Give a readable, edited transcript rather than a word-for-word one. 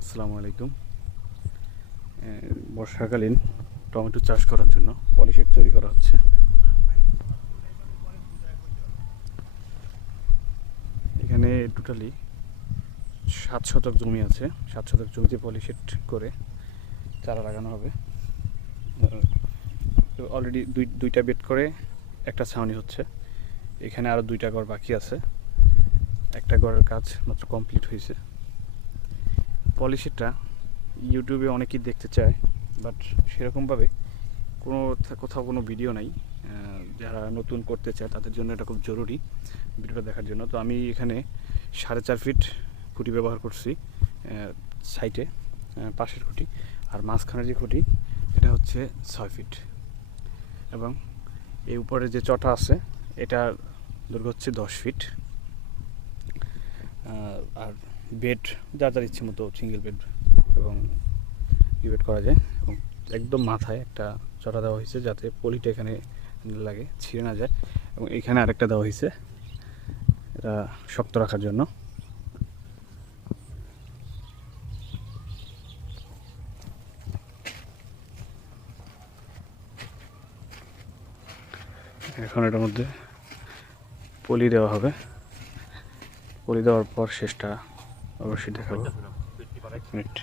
আসসালামু আলাইকুম। বর্ষাকালীন টমেটো চাষ করার জন্য পলিশেড তৈরি করা হচ্ছে। এখানে টোটালি 7 শতক জমি আছে। 7 শতক জমিতে পলিশেড করে চারা লাগানো হবে। অলরেডি দুইটা বেড করে একটা ছাউনি হচ্ছে। এখানে আরও 2টা ঘর বাকি আছে। একটা ঘরের কাজ মাত্র কমপ্লিট হয়েছে। পলিশেডটা ইউটিউবে অনেকেই দেখতে চায়, বাট সেরকমভাবে কোথাও কোনো ভিডিও নাই। যারা নতুন করতে চায় তাদের জন্য এটা খুব জরুরি ভিডিওটা দেখার জন্য। তো আমি এখানে 4.5 ফিট খুঁটি ব্যবহার করছি সাইটে, পাশের খুঁটি, আর মাঝখানের যে খুঁটি এটা হচ্ছে 6 ফিট, এবং এই উপরে যে চটা আছে এটার দৈর্ঘ্য হচ্ছে 10 ফিট। আর বেড যার যার ইচ্ছে মতো সিঙ্গেল বেড এবং বেড করা যায়, এবং একদম মাথায় একটা চটা দেওয়া হয়েছে যাতে পলিটা এখানে লাগে, ছিঁড়ে না যায়, এবং এখানে আরেকটা দেওয়া হয়েছে এটা শক্ত রাখার জন্য। এখন এটার মধ্যে পলি দেওয়া হবে। পলি দেওয়ার পর শেষটা অবশ্যই দেখাবো। 1 মিনিট।